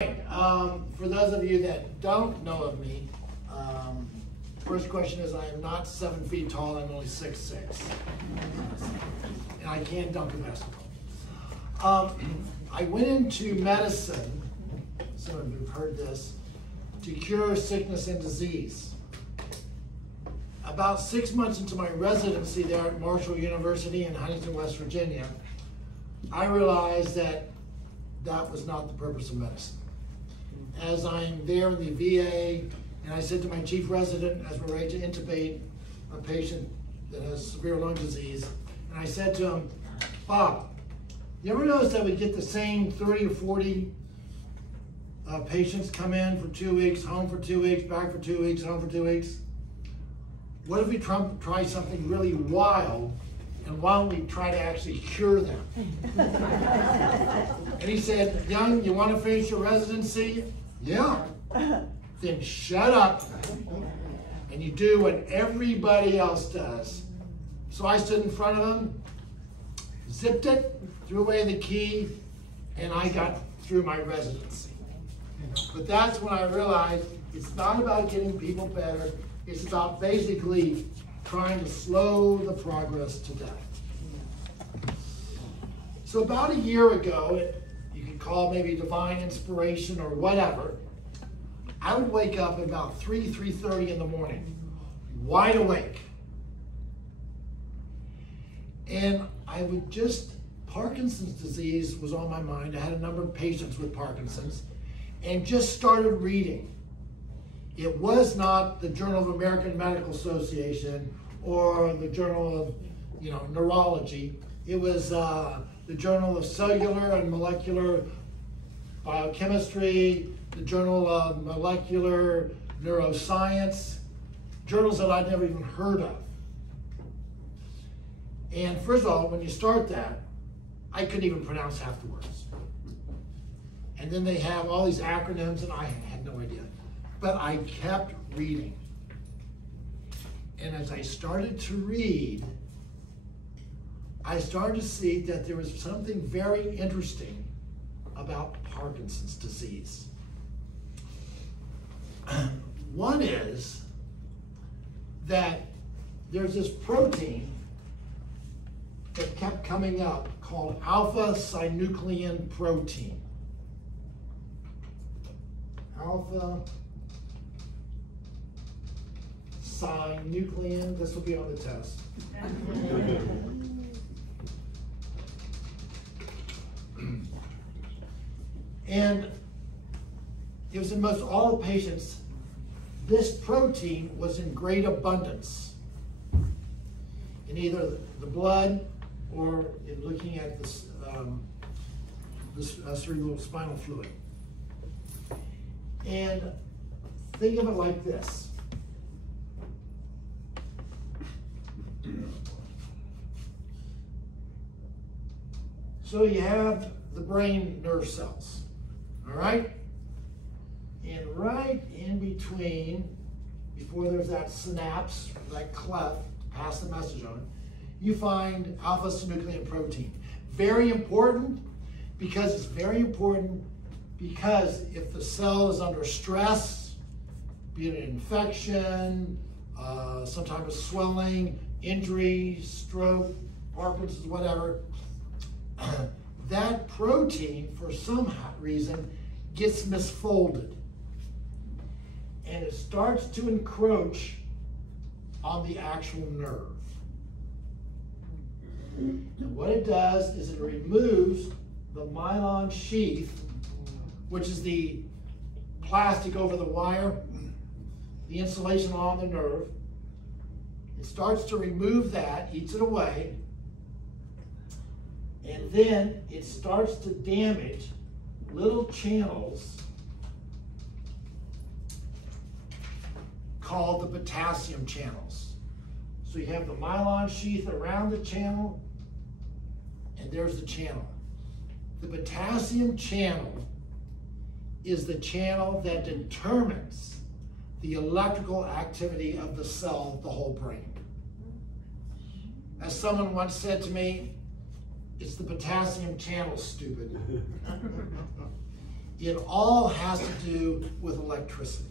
For those of you that don't know of me, first question is I am not 7 feet tall, I'm only 6'6". And I can't dunk a basketball. I went into medicine, some of you have heard this, to cure sickness and disease. About 6 months into my residency there at Marshall University in Huntington, West Virginia, I realized that that was not the purpose of medicine. As I'm there in the VA, and I said to my chief resident, as we're ready to intubate a patient that has severe lung disease, and I said to him, Bob, you ever notice that we get the same 30 or 40 patients come in for 2 weeks, home for 2 weeks, back for 2 weeks, home for 2 weeks? What if we try something really wild, and why don't we try to actually cure them? And he said, Young, you want to finish your residency? Yeah. Then shut up, and you do what everybody else does. So I stood in front of him, zipped it, threw away the key, and I got through my residency. But that's when I realized it's not about getting people better, it's about basically trying to slow the progress to death. So about a year ago, you could call maybe divine inspiration or whatever, I would wake up at about 3:30 in the morning, wide awake. And I would just, Parkinson's disease was on my mind. I had a number of patients with Parkinson's and just started reading. It was not the Journal of American Medical Association or the Journal of, Neurology. It was the Journal of Cellular and Molecular Biochemistry, the Journal of Molecular Neuroscience, journals that I'd never even heard of. And first of all, when you start that, I couldn't even pronounce half the words. And then they have all these acronyms, and I had no idea. But I kept reading. And as I started to read, I started to see that there was something very interesting about Parkinson's disease. One is that there's this protein that kept coming up called alpha-synuclein protein. Alpha-synuclein, this will be on the test. And it was in most all the patients, this protein was in great abundance in either the blood or in looking at this, cerebral spinal fluid. And think of it like this. So you have the brain nerve cells, all right? And right in between, before there's that synapse, that cleft to pass the message on, you find alpha-synuclein protein. Very important because it's very important because if the cell is under stress, be it an infection, some type of swelling, injury, stroke, Parkinson's, whatever, that protein, for some reason, gets misfolded. And it starts to encroach on the actual nerve. And what it does is it removes the myelin sheath, which is the plastic over the wire, the insulation along the nerve. It starts to remove that, eats it away, and then it starts to damage little channels called the potassium channels. So you have the myelin sheath around the channel, and there's the channel. The potassium channel is the channel that determines the electrical activity of the cell, the whole brain. As someone once said to me, it's the potassium channel, stupid. It all has to do with electricity.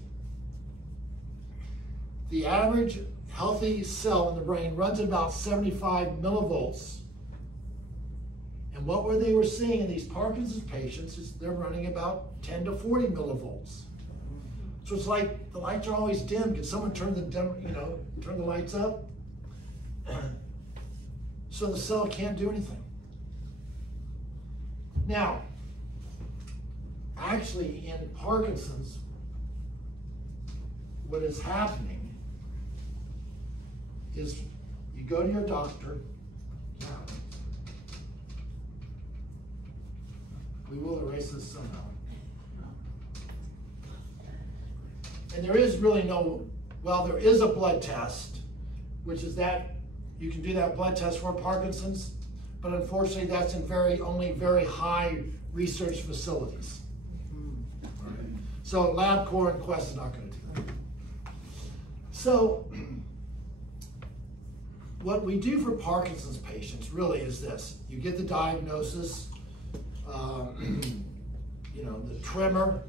The average healthy cell in the brain runs at about 75 millivolts. And what they were seeing in these Parkinson's patients is they're running about 10 to 40 millivolts. So it's like the lights are always dim. Can someone turn the lights up? So the cell can't do anything. Now, actually in Parkinson's, what is happening is you go to your doctor. Now, we will erase this somehow. And there is really there is a blood test, which is that you can do that blood test for Parkinson's, but unfortunately that's in only very high research facilities. Right. So LabCorp and Quest is not going to do that. So what we do for Parkinson's patients really is this. You get the diagnosis, the tremor,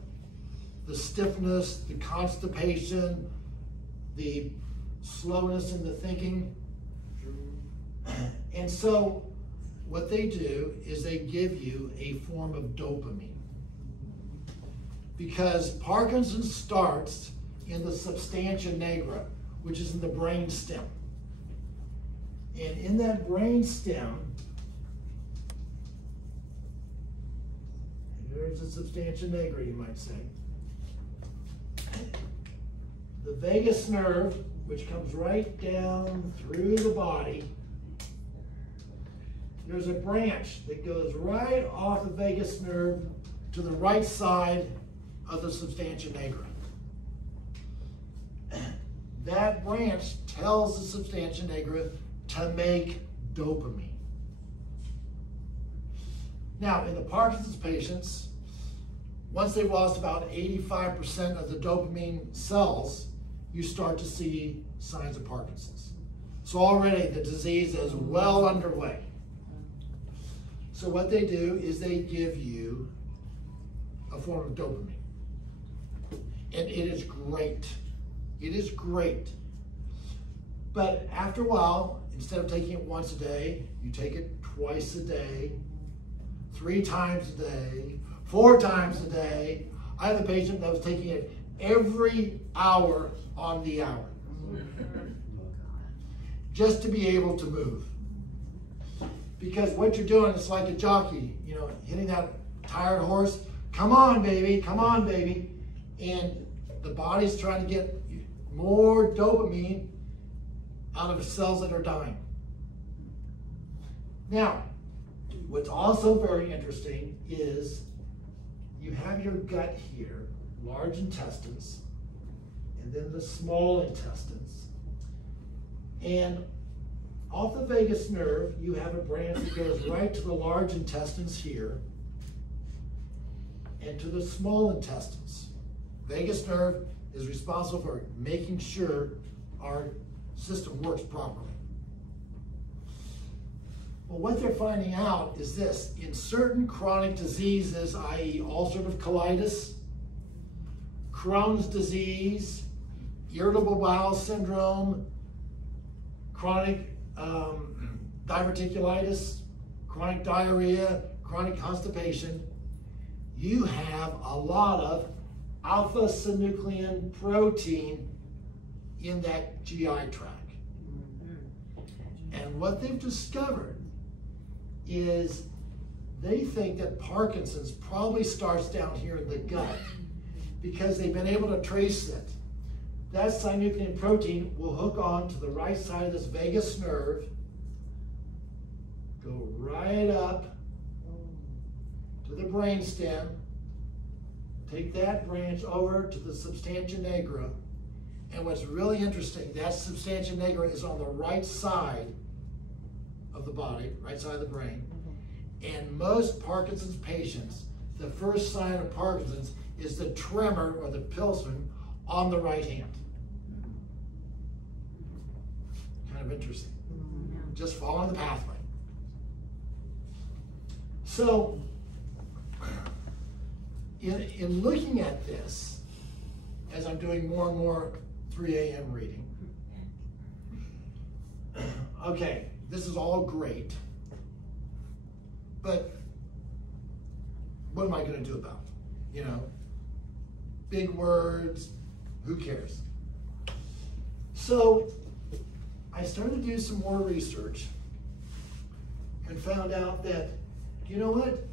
the stiffness, the constipation, the slowness in the thinking. And so what they do is they give you a form of dopamine. Because Parkinson's starts in the substantia nigra, which is in the brain stem. And in that brain stem, here's the substantia nigra, you might say. The vagus nerve, which comes right down through the body, there's a branch that goes right off the vagus nerve to the right side of the substantia nigra. That branch tells the substantia nigra to make dopamine. Now, in the Parkinson's patients, once they've lost about 85% of the dopamine cells, you start to see signs of Parkinson's. So already the disease is well underway. So what they do is they give you a form of dopamine. And it is great. It is great. But after a while, instead of taking it once a day, you take it twice a day, 3 times a day, 4 times a day. I have a patient that was taking it every hour on the hour. Just to be able to move. Because what you're doing is like a jockey, hitting that tired horse. Come on, baby, come on, baby. And the body's trying to get more dopamine out of cells that are dying. Now, what's also very interesting is you have your gut here, large intestines, and then the small intestines. And off the vagus nerve, you have a branch that goes right to the large intestines here and to the small intestines. Vagus nerve is responsible for making sure our system works properly. Well, what they're finding out is this. In certain chronic diseases, i.e. ulcerative colitis, Crohn's disease, irritable bowel syndrome, chronic diverticulitis, chronic diarrhea, chronic constipation, you have a lot of alpha-synuclein protein in that GI tract. And what they've discovered is they think that Parkinson's probably starts down here in the gut because they've been able to trace it. That synuclein protein will hook on to the right side of this vagus nerve, go right up to the brainstem, take that branch over to the substantia nigra, and what's really interesting, that substantia nigra is on the right side of the body, right side of the brain, and most Parkinson's patients, the first sign of Parkinson's is the tremor or the Pilsen on the right hand. Kind of interesting. Just following the pathway. in looking at this, as I'm doing more and more 3 a.m. reading, okay, this is all great, but what am I going to do about it? You know, big words, who cares? So I started to do some more research and found out that, you know what?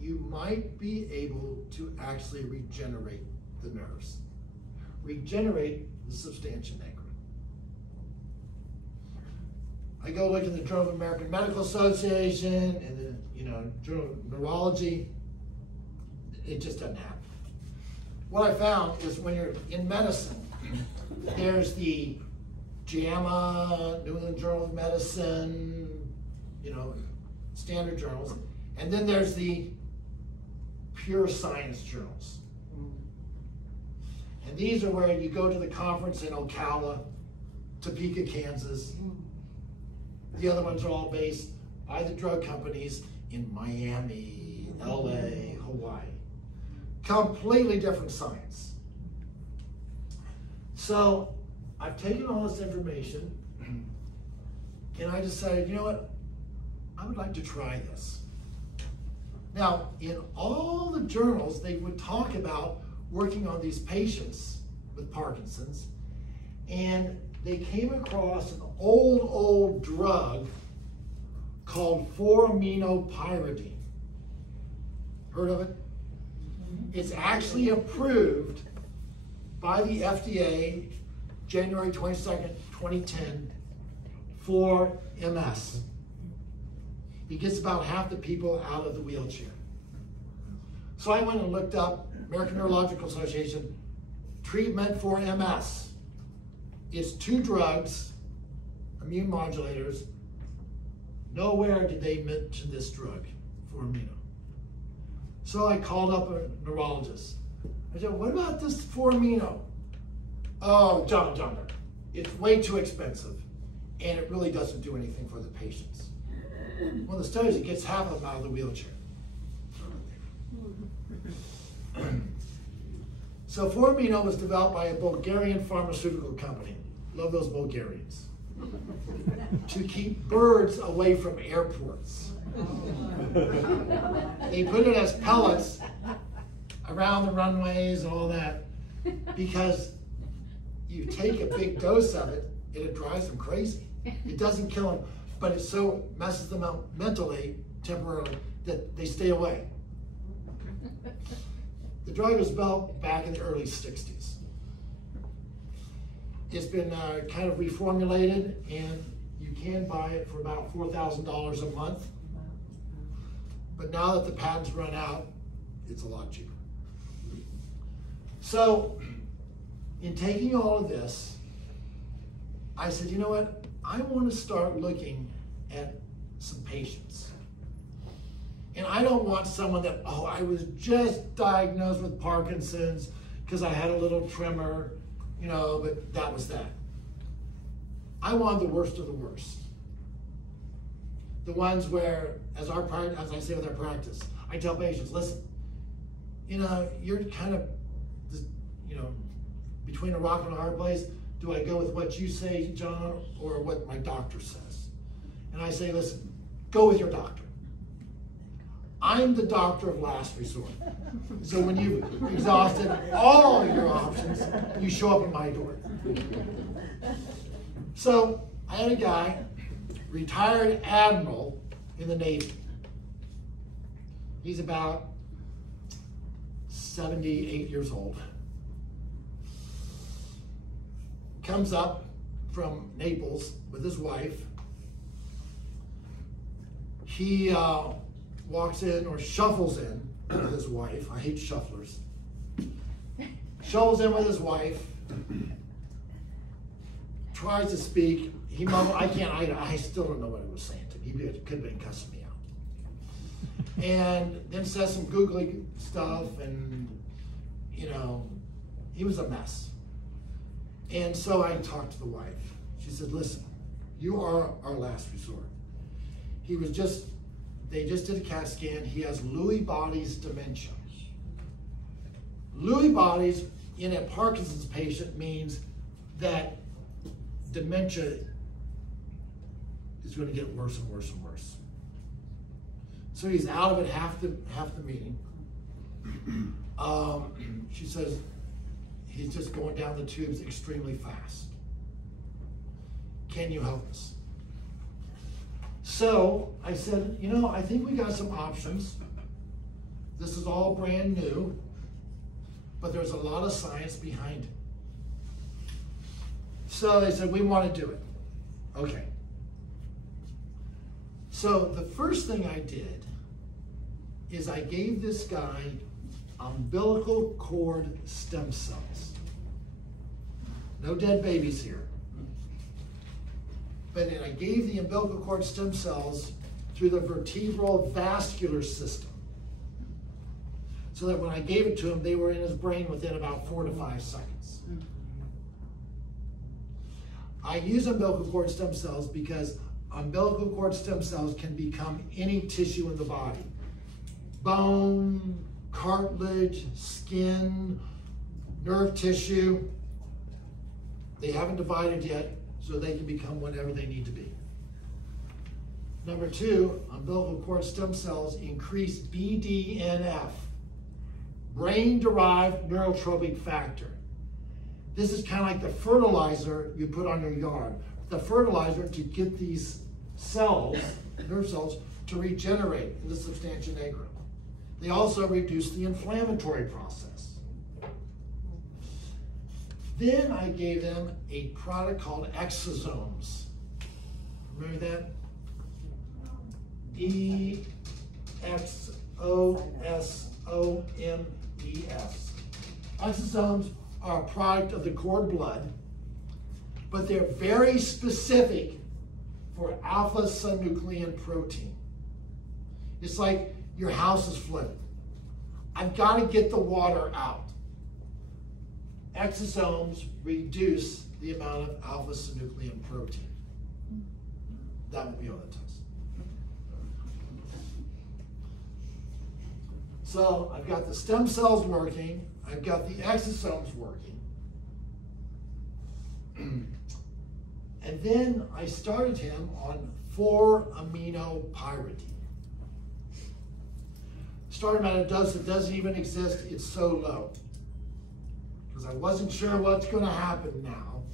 You might be able to actually regenerate the nerves, regenerate the substantia nigra. I go look in the Journal of American Medical Association and the Journal of Neurology. It just doesn't happen. What I found is when you're in medicine, there's the JAMA, New England Journal of Medicine, standard journals, and then there's the pure science journals. And these are where you go to the conference in Ocala, Topeka, Kansas. The other ones are all based by the drug companies in Miami, LA, Hawaii. Completely different science. So I've taken all this information and I decided, you know what? I would like to try this. Now, in all the journals, they would talk about working on these patients with Parkinson's, and they came across an old drug called 4-aminopyridine. Heard of it? It's actually approved by the FDA January 22nd, 2010 for MS. It gets about half the people out of the wheelchair. So I went and looked up American Neurological Association treatment for MS. It's 2 drugs, immune modulators. Nowhere did they mention this drug, 4-amino. So I called up a neurologist. I said, what about this 4-amino? Oh, John, it's way too expensive, and it really doesn't do anything for the patients. One of the studies, it gets half of them out of the wheelchair. So 4-amino was developed by a Bulgarian pharmaceutical company. Love those Bulgarians. To keep birds away from airports. They put it as pellets around the runways and all that because you take a big dose of it and it drives them crazy. It doesn't kill them, but it so messes them up mentally, temporarily, that they stay away. The drug was developed back in the early 60s. It's been kind of reformulated, and you can buy it for about $4,000 a month. But now that the patents run out, it's a lot cheaper. So, in taking all of this, I said, you know what? I want to start looking at some patients. And I don't want someone that, oh, I was just diagnosed with Parkinson's because I had a little tremor, but that was that. I want the worst of the worst. The ones where, as I say with our practice, I tell patients, listen, you're kind of, between a rock and a hard place. Do I go with what you say, John, or what my doctor says? And I say, listen, go with your doctor. I'm the doctor of last resort. So when you've exhausted all your options, you show up at my door. So I had a guy, retired admiral in the Navy. He's about 78 years old. Comes up from Naples with his wife. He walks in or shuffles in with his wife. I hate shufflers. Shuffles in with his wife. Tries to speak. He mumbled, I still don't know what he was saying to me. He could have been cussing me out. And then says some googly stuff, and he was a mess. And so I talked to the wife. She said, listen, you are our last resort. They just did a CAT scan. He has Lewy bodies dementia. Lewy bodies in a Parkinson's patient means that dementia is going to get worse and worse and worse. So he's out of it half the meeting. She says he's just going down the tubes extremely fast. Can you help us? So I said, you know, I think we got some options. This is all brand new, but there's a lot of science behind it. So they said, we want to do it. Okay. So the first thing I did is I gave this guy umbilical cord stem cells. No dead babies here. But then I gave the umbilical cord stem cells through the vertebral vascular system, so that when I gave it to him, they were in his brain within about 4 to 5 seconds. I use umbilical cord stem cells because umbilical cord stem cells can become any tissue in the body. Bone, cartilage, skin, nerve tissue. They haven't divided yet, so they can become whatever they need to be. Number 2, umbilical cord stem cells increase BDNF, brain-derived neurotrophic factor. This is kind of like the fertilizer you put on your yard. The fertilizer to get these cells, nerve cells, to regenerate in the substantia nigra. They also reduce the inflammatory process. Then I gave them a product called exosomes. Remember that? E-X-O-S-O-M-E-S. Exosomes are a product of the cord blood, but they're very specific for alpha-synuclein protein. It's like your house is flooded. I've got to get the water out. Exosomes reduce the amount of alpha-synuclein protein. That will be on the test. So I've got the stem cells working. I've got the exosomes working. And then I started him on 4-aminopyridine. Started him at a dose that doesn't even exist. It's so low. Because I wasn't sure what's going to happen now.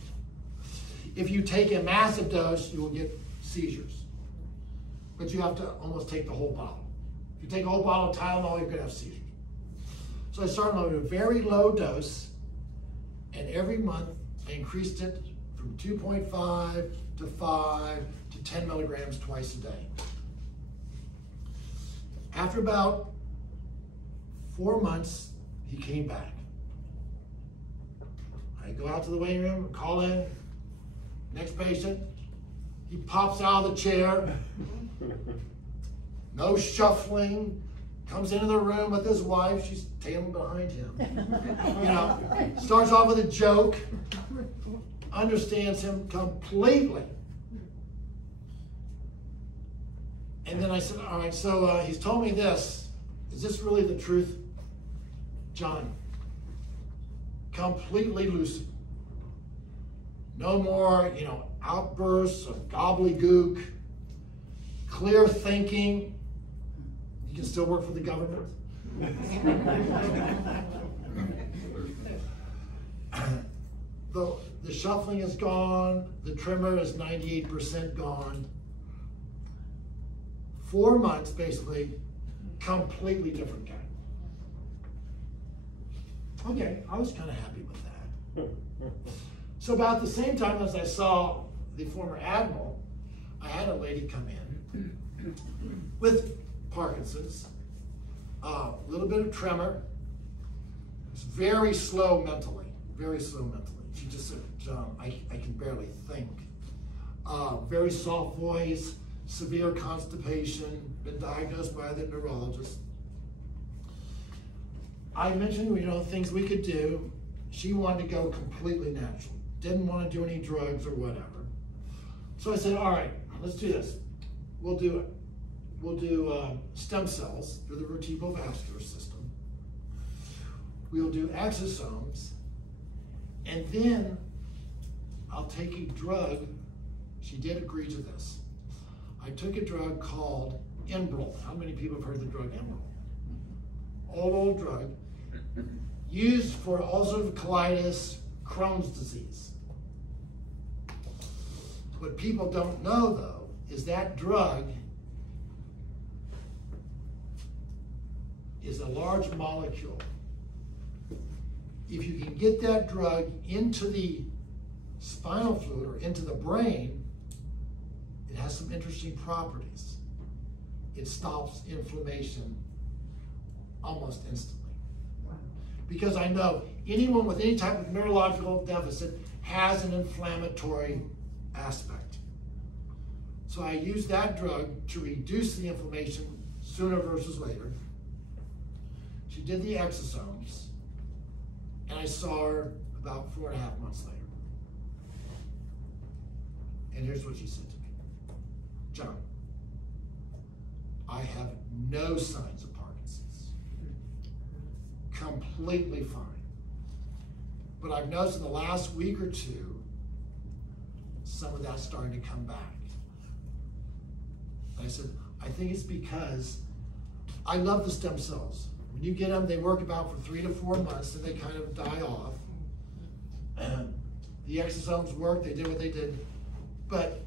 If you take a massive dose, you will get seizures. But you have to almost take the whole bottle. If you take a whole bottle of Tylenol, you're going to have seizures. So I started on a very low dose, and every month I increased it from 2.5 to 5 to 10 milligrams twice a day. After about 4 months, he came back. I go out to the waiting room, call in, next patient. He pops out of the chair, no shuffling, comes into the room with his wife, she's tailing behind him. You know, starts off with a joke, understands him completely. And then I said, all right, so he's told me this. Is this really the truth? John, completely lucid. No more, you know, outbursts of gobbledygook, clear thinking. You can still work for the government. The shuffling is gone. The tremor is 98% gone. 4 months, basically, completely different guy. Okay, I was kind of happy with that. So about the same time as I saw the former admiral, I had a lady come in with Parkinson's, a little bit of tremor. It was very slow mentally, very slow mentally. She just said, John, I can barely think. Very soft voice, severe constipation, been diagnosed by the neurologist. I mentioned, you know, things we could do. She wanted to go completely natural. Didn't want to do any drugs or whatever. So I said, all right, let's do this. We'll do stem cells through the vertebral vascular system. we'll do exosomes, and then I'll take a drug. She did agree to this. I took a drug called Enbrel. How many people have heard the drug Enbrel? Old drug, used for ulcerative colitis, Crohn's disease. What people don't know, though, is that drug is a large molecule. If you can get that drug into the spinal fluid or into the brain, it has some interesting properties. It stops inflammation almost instantly. Because I know anyone with any type of neurological deficit has an inflammatory aspect. So I use that drug to reduce the inflammation sooner versus later. She did the exosomes, and I saw her about 4.5 months later. And here's what she said to me. John, I have no signs of Parkinson's. Completely fine. But I've noticed in the last week or two, some of that's starting to come back. And I said, I think it's because I love the stem cells. When you get them, they work about for 3 to 4 months, and they kind of die off. The exosomes work, they did what they did. But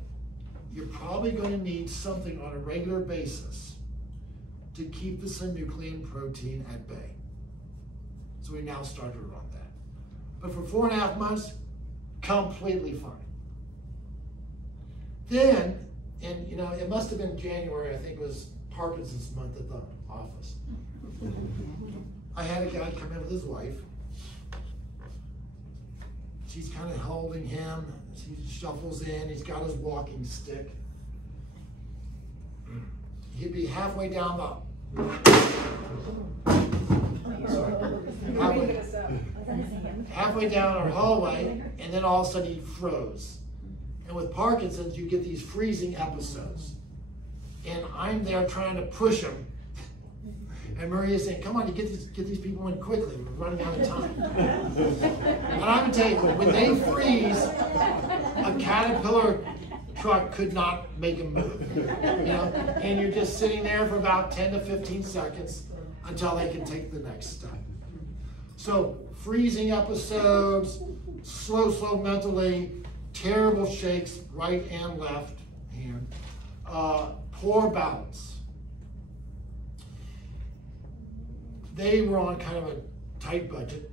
you're probably going to need something on a regular basis to keep the synuclein protein at bay. So we now started on that. But for 4.5 months, completely fine. Then, and it must have been January, I think it was Parkinson's month at the office. I had a guy come in with his wife. She's kind of holding him. He shuffles in. He's got his walking stick. He'd be halfway down halfway down our hallway, and then all of a sudden he froze. And with Parkinson's, you get these freezing episodes. And I'm there trying to push him. And Maria's saying, come on, you get these people in quickly. We're running out of time. And I'm going to tell you, when they freeze, a Caterpillar truck could not make him move. And you're just sitting there for about 10 to 15 seconds until they can take the next step. So freezing episodes, slow mentally, terrible shakes, right and left hand, poor balance. They were on kind of a tight budget.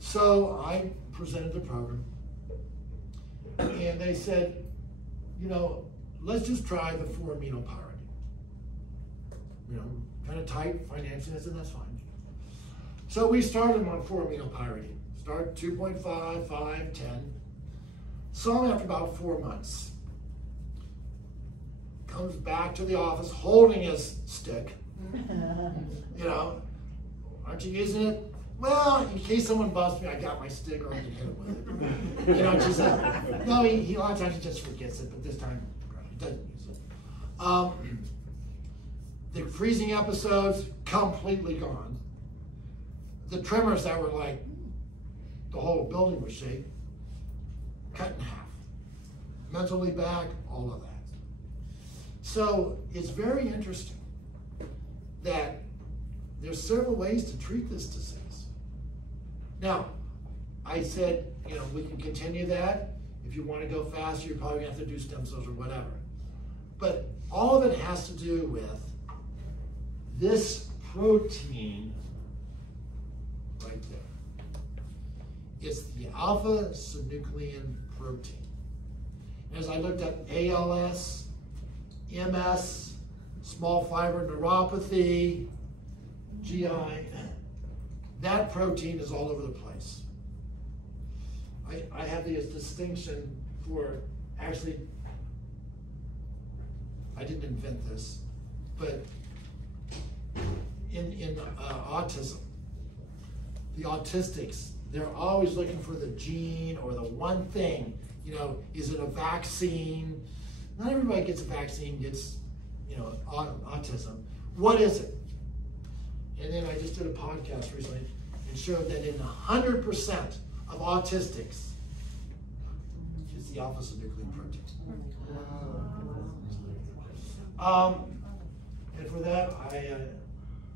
So I presented the program, and they said, let's just try the 4-aminopyridine. Kind of tight financially, I said, that's fine. So we started them on 4-aminopyridine. Start 2.5, 5, 10. Saw him after about 4 months. Comes back to the office holding his stick. Aren't you using it? Well, in case someone busts me, I got my stick, or I can hit him with it. And she said, no, he a lot of times he just forgets it, but this time he doesn't use it. The freezing episodes, completely gone. The tremors that were like, the whole building was shaking, cut in half. Mentally back, all of that. So it's very interesting that there's several ways to treat this disease. Now, I said, we can continue that. If you want to go faster, you're probably going to have to do stem cells or whatever. But all of it has to do with this protein right there. It's the alpha-synuclein protein. As I looked up ALS, MS, small fiber neuropathy, GI, that protein is all over the place. I have this distinction for, actually, I didn't invent this, but in autism, the autistics, they're always looking for the gene or the one thing. Is it a vaccine? Not everybody gets a vaccine, gets autism. What is it? And then I just did a podcast recently and showed that in 100% of autistics, it's the alpha-synuclein protein. And for that, I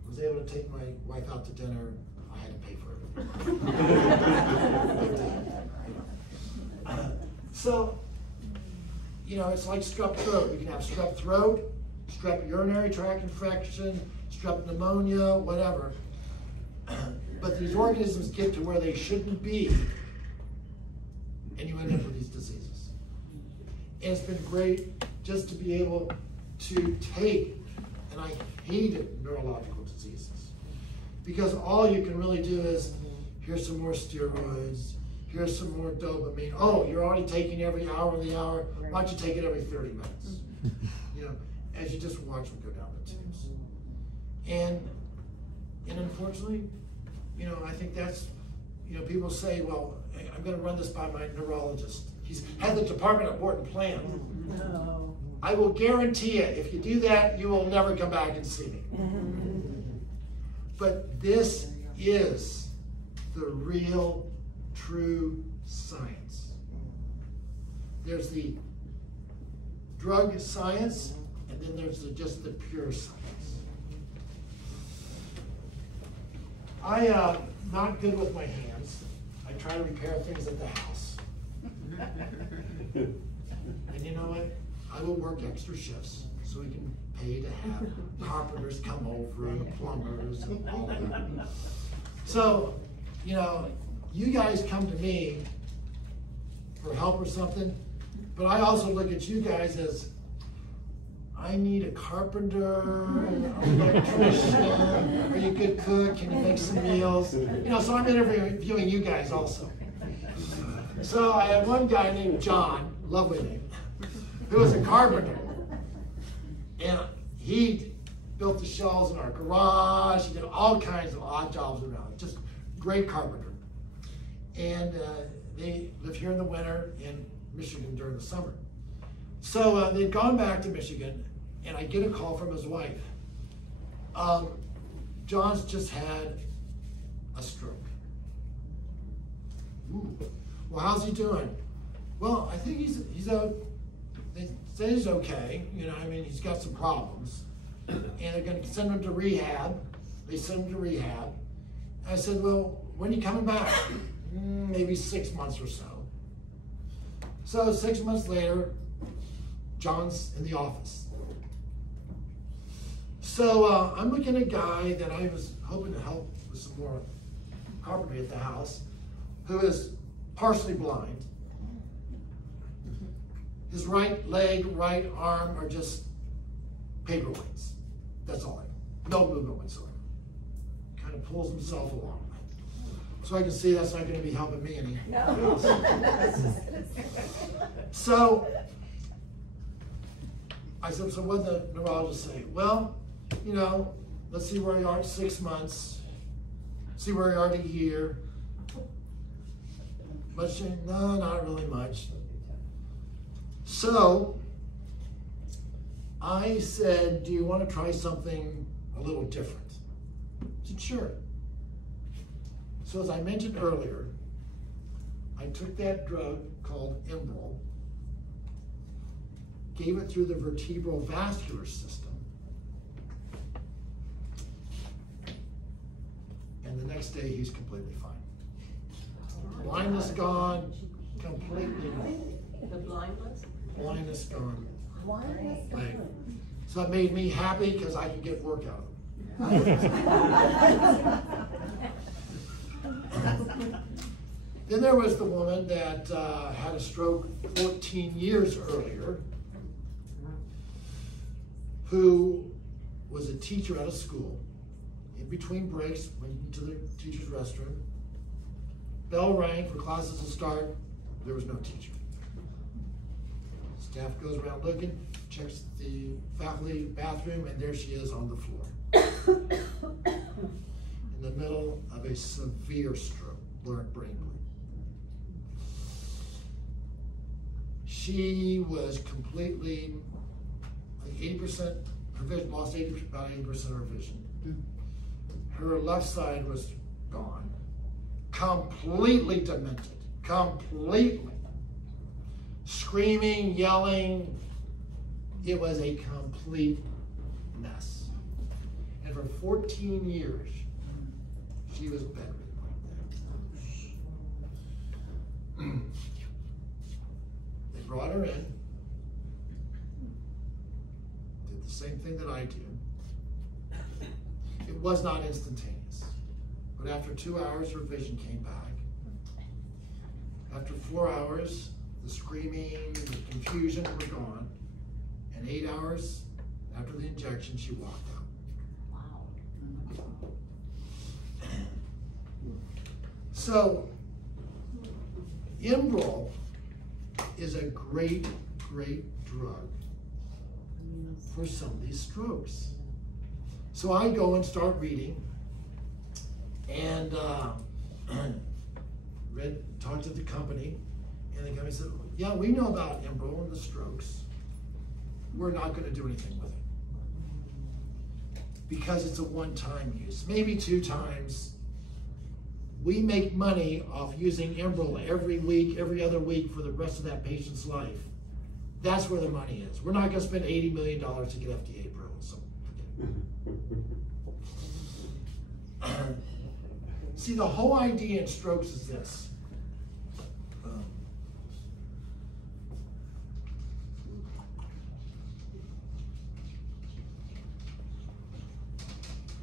was able to take my wife out to dinner. I had to pay for it. So, you know, it's like strep throat. You can have strep throat, strep urinary tract infection, strep pneumonia, whatever. But these organisms get to where they shouldn't be, and you end up with these diseases. And it's been great just to be able to take, and I hated neurological diseases, because all you can really do is, here's some more steroids, here's some more dopamine. Oh, you're already taking every hour of the hour. Why don't you take it every 30 minutes? You know, as you just watch them go down the tubes. And unfortunately, you know, I think that's, you know, people say, well, I'm going to run this by my neurologist. He's had the Department of Wharton plan. No. I will guarantee it, if you do that, you will never come back and see me. But this is the real, true science. There's the drug science, and then there's just the pure science. I'm not good with my hands. I try to repair things at the house. And you know what? I will work extra shifts so we can pay to have carpenters come over and plumbers and all that. So, you know, you guys come to me for help or something, but I also look at you guys as, I need a carpenter, an electrician, are you a good cook, can you make some meals? You know, so I'm interviewing you guys also. So I had one guy named John, lovely name, who was a carpenter. And he built the shelves in our garage, he did all kinds of odd jobs around, just great carpenter. And they live here in the winter, in Michigan during the summer. So they'd gone back to Michigan, and I get a call from his wife. John's just had a stroke. Ooh. Well, how's he doing? Well, I think he's they say he's okay. You know, I mean, he's got some problems, and they're going to send him to rehab. They sent him to rehab. I said, well, when are you coming back? Maybe 6 months or so. So 6 months later, John's in the office. So I'm looking at a guy that I was hoping to help with some more carpentry at the house, who is partially blind. His right leg, right arm are just paperweights. That's all. No movement whatsoever. Kind of pulls himself along. So I can see that's not going to be helping me any. No. So I said, so what did the neurologist say? Well, you know, let's see where you are in 6 months. See where you are in a year. Much change? No, not really much. So I said, do you want to try something a little different? He said, sure. So as I mentioned earlier, I took that drug called Enbrel, gave it through the vertebral vascular system, and the next day he's completely fine. Blindness gone, completely gone. The blindness? Blindness gone. Blindness gone. So it made me happy because I could get work out of it. Then there was the woman that had a stroke 14 years earlier, who was a teacher at a school. In between breaks, went into the teacher's restroom. Bell rang for classes to start. There was no teacher. Staff goes around looking, checks the faculty bathroom, and there she is on the floor. In the middle of a severe stroke, brain bleed. She was completely, like 80%, her vision, lost about 80% of her vision. her left side was gone, completely demented, completely. Screaming, yelling, it was a complete mess. And for 14 years, she was bedridden like that. They brought her in, did the same thing that I did. It was not instantaneous, but after 2 hours, her vision came back. After 4 hours, the screaming, the confusion were gone. And 8 hours after the injection, she walked out. Wow. So, Enbrel is a great, great drug for some of these strokes. So I go and start reading and talked to the company, and the company said, yeah, we know about Enbrel and the strokes. We're not going to do anything with it because it's a one-time use, maybe 2 times. We make money off using Enbrel every week, every other week for the rest of that patient's life. That's where the money is. We're not going to spend $80 million to get FDA approval, so see, the whole idea in strokes is this.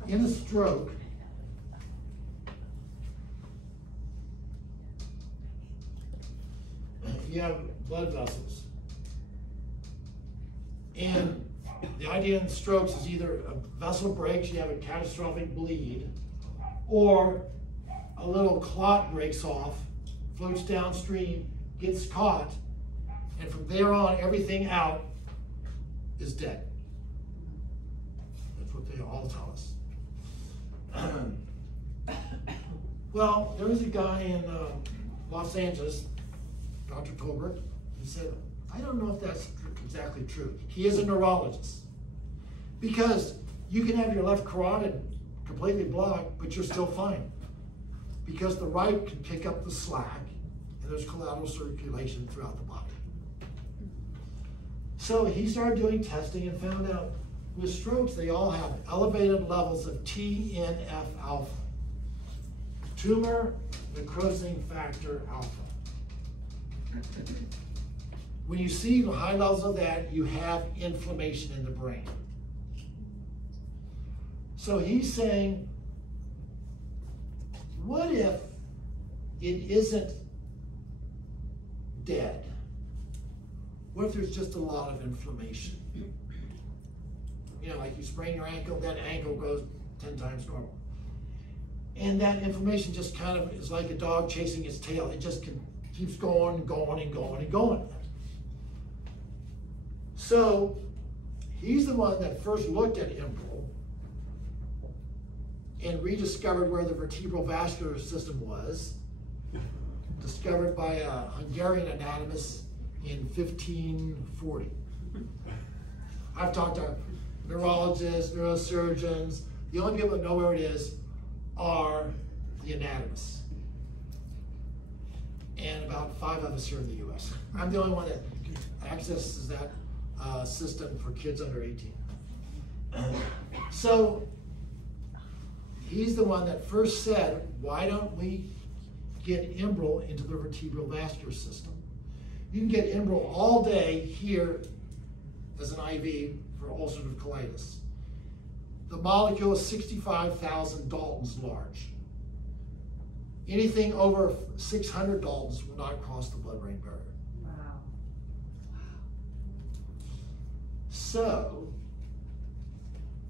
In a stroke, you have blood vessels. And the idea in strokes is either a vessel breaks, you have a catastrophic bleed, or a little clot breaks off, floats downstream, gets caught, and from there on, everything out is dead. That's what they all tell us. Well, there was a guy in Los Angeles, Dr. Tolbert. He said, I don't know if that's exactly true. He is a neurologist. Because you can have your left carotid completely blocked, but you're still fine. Because the right can pick up the slack, and there's collateral circulation throughout the body. So he started doing testing and found out with strokes, they all have elevated levels of TNF-alpha, tumor necrosing factor alpha. When you see high levels of that, you have inflammation in the brain. So he's saying, what if it isn't dead? What if there's just a lot of inflammation? You know, like you sprain your ankle, that ankle goes 10 times normal. And that inflammation just kind of is like a dog chasing its tail. It just keeps going and going and going and going. So he's the one that first looked at Enbrel and rediscovered where the vertebral vascular system was, discovered by a Hungarian anatomist in 1540. I've talked to neurologists, neurosurgeons. The only people that know where it is are the anatomists. And about 5 of us here in the US. I'm the only one that accesses that system for kids under 18. So he's the one that first said, why don't we get Enbrel into the vertebral vascular system? You can get Enbrel all day here as an IV for ulcerative colitis. The molecule is 65,000 Daltons large. Anything over 600 Daltons will not cross the blood-brain barrier. Wow. So,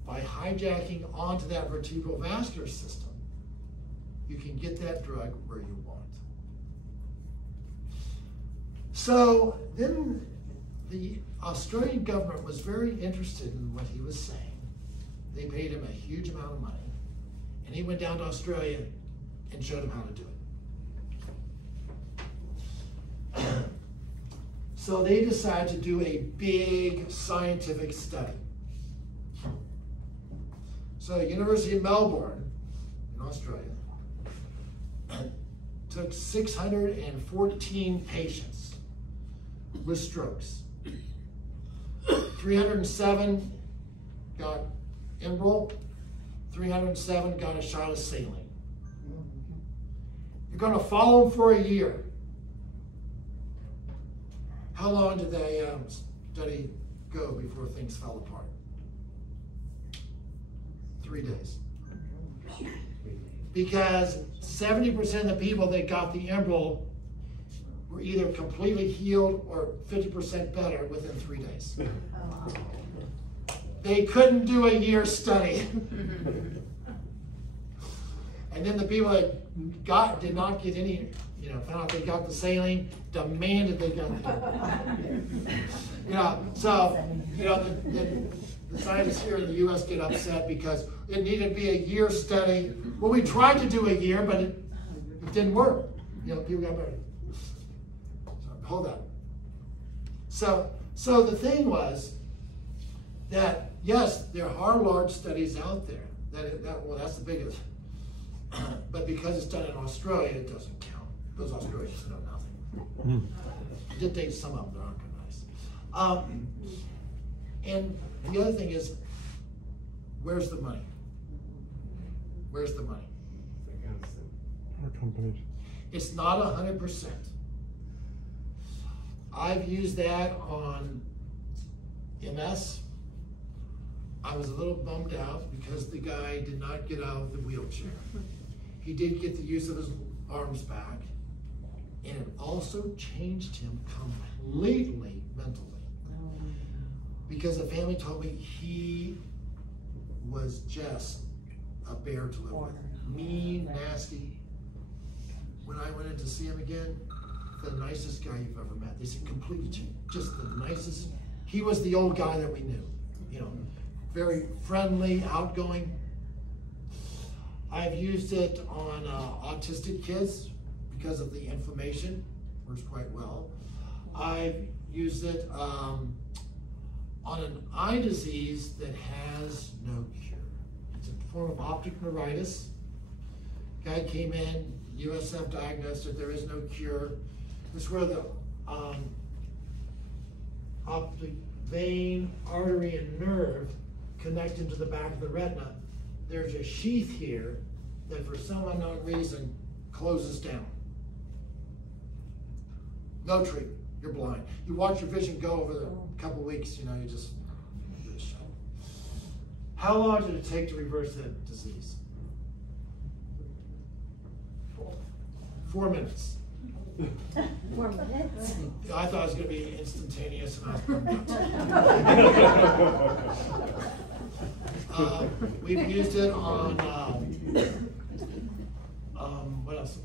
by hijacking onto that vertebral vascular system, you can get that drug where you want. So then the Australian government was very interested in what he was saying. They paid him a huge amount of money. And he went down to Australia and showed them how to do it. So they decided to do a big scientific study. So University of Melbourne in Australia. Took 614 patients with strokes. 307 got Enbrel, 307 got a shot of saline. You're going to follow them for a year. How long did they study go before things fell apart? 3 days. Because 70% of the people that got the Enbrel were either completely healed or 50% better within 3 days. They couldn't do a year study. And then the people that did not get any, found out they got the saline, demanded they got the scientists here in the U.S. get upset because it needed to be a year study. Well, we tried to do a year, but it didn't work. People got better. Hold on. So the thing was that, yes, there are large studies out there. That's the biggest. But because it's done in Australia, it doesn't count. Those Australians know nothing. Did date some of them that aren't nice. And the other thing is, where's the money? Where's the money? Our companies. It's not 100%. I've used that on MS. I was a little bummed out because the guy did not get out of the wheelchair. He did get the use of his arms back, and it also changed him completely mentally. Because the family told me he was just a bear to live with. Mean, nasty. When I went in to see him again, the nicest guy you've ever met. They said completely changed. Just the nicest. He was the old guy that we knew. Very friendly, outgoing. I've used it on autistic kids because of the inflammation. Works quite well. I've used it on an eye disease that has no cure. It's a form of optic neuritis. Guy came in, USF diagnosed it, there is no cure. It's where the optic vein, artery, and nerve connect into the back of the retina. There's a sheath here that for some unknown reason closes down. No treatment. You're blind. You watch your vision go over the couple weeks, you just shut. How long did it take to reverse that disease? 4 minutes. 4 minutes? I thought it was going to be instantaneous, and I was we've used it on, what else?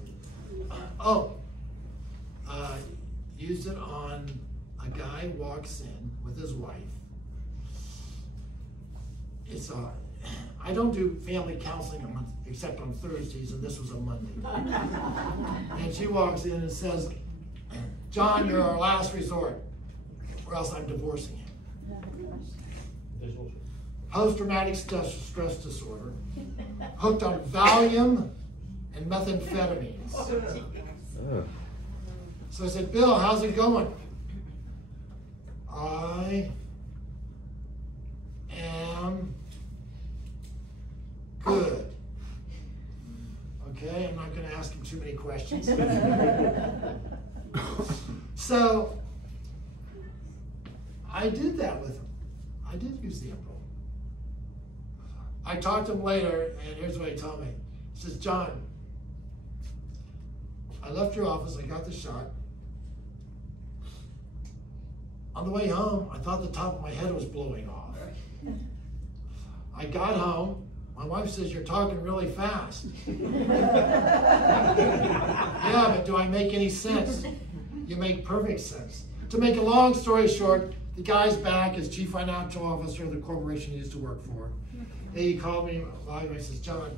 Used it on a guy walks in with his wife. I don't do family counseling except on Thursdays, and this was a Monday. And she walks in and says, "John, you're our last resort, or else I'm divorcing him." Post-traumatic stress disorder, hooked on Valium and methamphetamines. So I said, "Bill, how's it going?" "I am good." Okay, I'm not going to ask him too many questions. So I did that with him. I did use the Enbrel. I talked to him later, and here's what he told me. He says, "John, I left your office, I got the shot. On the way home, I thought the top of my head was blowing off. I got home, my wife says, 'You're talking really fast.' Yeah, but do I make any sense?" "You make perfect sense." To make a long story short, the guy's back as chief financial officer of the corporation he used to work for. And he called me live and he says, "John,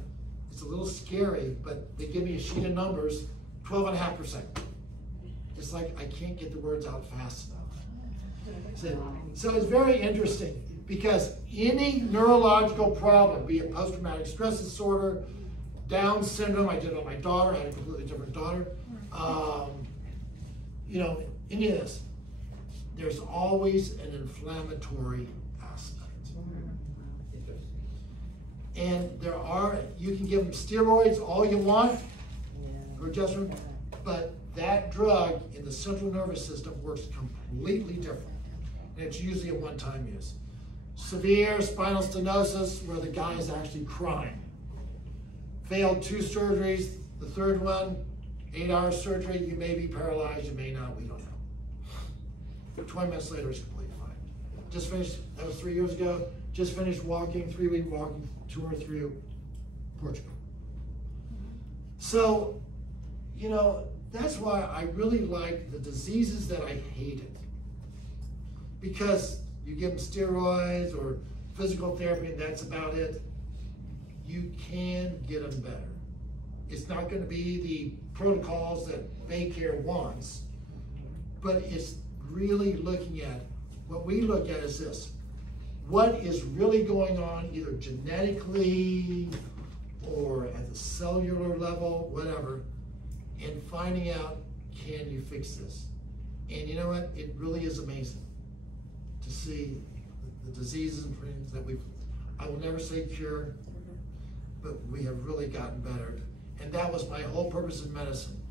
it's a little scary, but they give me a sheet of numbers, 12.5%. It's like I can't get the words out fast enough." So it's very interesting because any neurological problem, be it post-traumatic stress disorder, Down syndrome, I did it on my daughter. I had a completely different daughter. You know, any of this, there's always an inflammatory aspect. And there are, you can give them steroids all you want, progesterone, but that drug in the central nervous system works completely different. And it's usually a one-time use. Severe spinal stenosis, where the guy is actually crying. Failed 2 surgeries, the third one, 8-hour surgery, you may be paralyzed, you may not, we don't know. 20 minutes later, it's completely fine. Just finished, that was 3 years ago, just finished walking, 3-week walking, tour through Portugal. So, you know, that's why I really like the diseases that I hated. Because you give them steroids or physical therapy and that's about it, you can get them better. It's not going to be the protocols that Baycare wants, but it's really looking at, what we look at is this. What is really going on either genetically or at the cellular level, whatever, and finding out, can you fix this? And you know what? It really is amazing to see the diseases and things that I will never say cure, but we have really gotten better. And that was my whole purpose in medicine,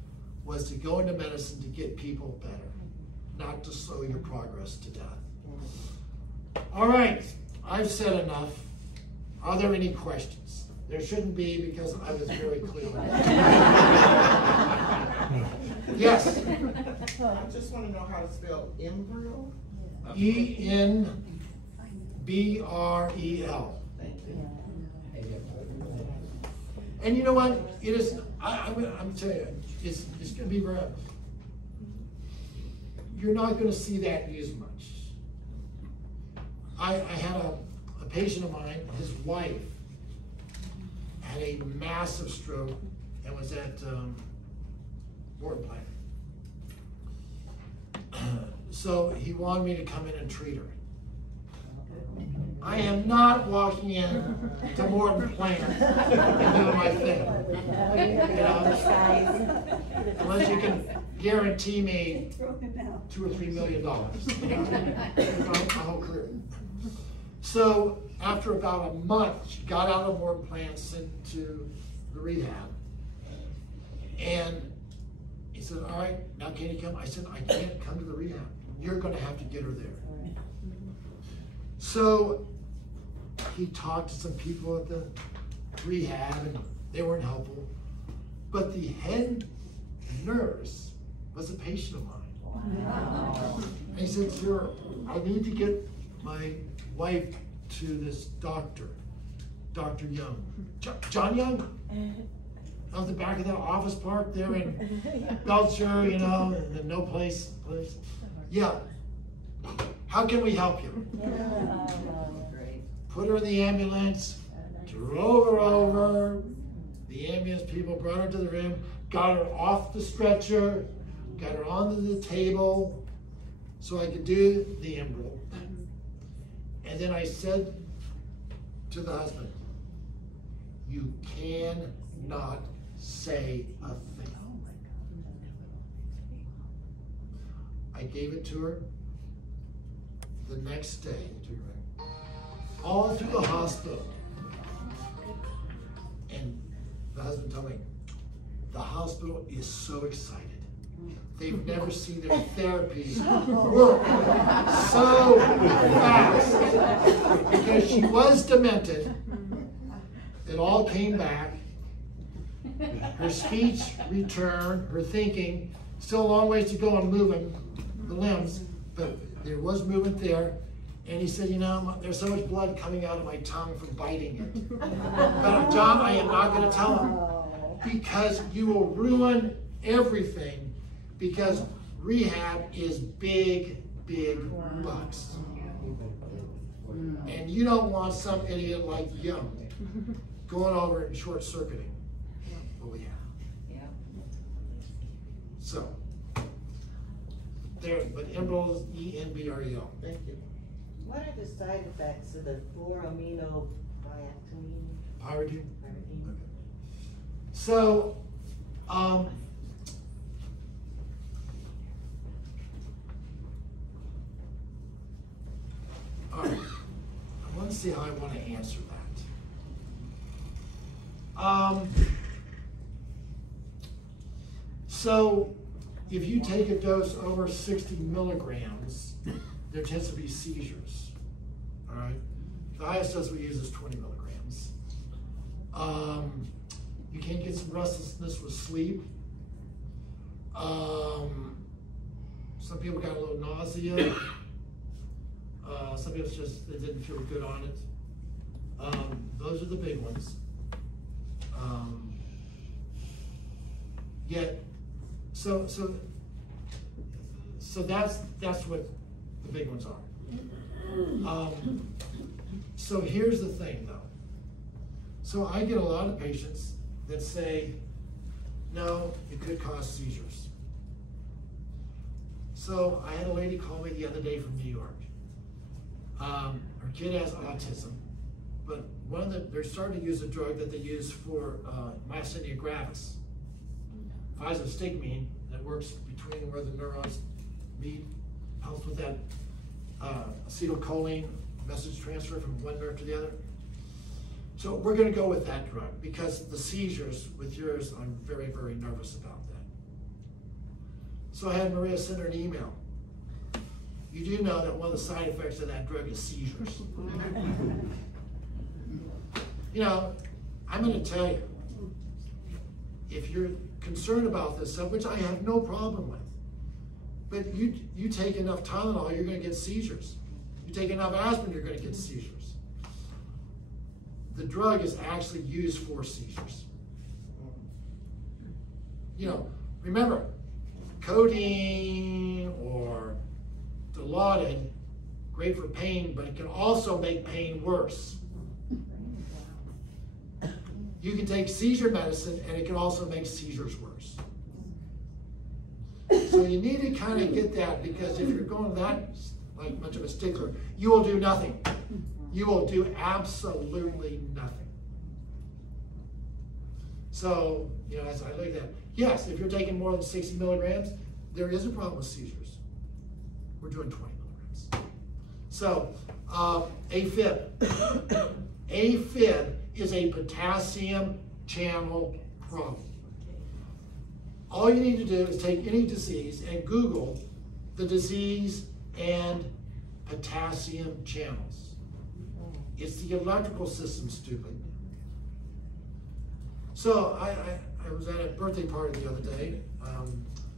was to go into medicine to get people better, not to slow your progress to death. All right, I've said enough. Are there any questions? There shouldn't be, because I was very clear. Yes? I just want to know how to spell embryo. E-N-B-R-E-L. Thank you. And you know what? It is, I'm telling you, it's going to be very, you're not going to see that used much. I had a patient of mine, his wife had a massive stroke and was at Morton Plant. So he wanted me to come in and treat her. I am not walking in to Morton Plant and doing my thing. You know, unless you can guarantee me $2 or $3 million. You know, my whole career. So after about a month, she got out of Morton Plant, sent to the rehab, and he said, "All right, now can you come?" I said, "I can't come to the rehab. You're going to have to get her there." So he talked to some people at the rehab, and they weren't helpful. But the head nurse was a patient of mine. Wow. And he said, "Sir, I need to get my wife to this doctor, Dr. Young." John Young? Out the back of that office park there in Belcher, you know, and no place. Yeah. How can we help you? Put her in the ambulance, drove her over. The ambulance people brought her to the room, got her off the stretcher, got her onto the table so I could do the embryo. And then I said to the husband, "You cannot say a thing." I gave it to her. The next day, all through the hospital. And the husband told me, the hospital is so excited. They've never seen their therapies work so fast. Because she was demented. It all came back. Her speech returned, her thinking, still a long ways to go on moving the limbs, but there was movement there. And he said, "You know, there's so much blood coming out of my tongue from biting it." But John, I am not going to tell him, because you will ruin everything, because rehab is big, big bucks. And you don't want some idiot like Young going over and short-circuiting what we have. So, there, but embryo is E-N-B-R-E-O. Thank you. What are the side effects of the 4-aminobiatamine? Pyridine? So, all right. I want to see how I want to answer that. So, if you take a dose over 60 milligrams, there tends to be seizures. All right. The highest dose we use is 20 milligrams. You can get some restlessness with sleep. Some people got a little nausea. Some people just they didn't feel good on it. Those are the big ones. So that's what the big ones are. So here's the thing, though. So I get a lot of patients that say, no, it could cause seizures. So I had a lady call me the other day from New York. Her kid has autism, but they're starting to use a drug that they use for myasthenia gravis, physostigmine, that works between where the neurons meet, helps with that acetylcholine message transfer from one nerve to the other. So we're going to go with that drug because the seizures with yours, I'm very, very nervous about that. So I had Maria send her an email. You do know that one of the side effects of that drug is seizures. You know, I'm going to tell you, if you're concerned about this stuff, which I have no problem with, but you take enough Tylenol, you're going to get seizures. You take enough aspirin, you're going to get seizures. The drug is actually used for seizures. You know, remember, codeine or Dilaudid, great for pain, but it can also make pain worse. You can take seizure medicine and it can also make seizures worse. So you need to kind of get that, because if you're going that like much of a stickler, you will do nothing. You will do absolutely nothing. So, you know, as I look at that, yes, if you're taking more than 60 milligrams, there is a problem with seizures. We're doing 20 milligrams. So, AFib. AFib is a potassium channel problem. All you need to do is take any disease and Google the disease and potassium channels. It's the electrical system, stupid. So I was at a birthday party the other day,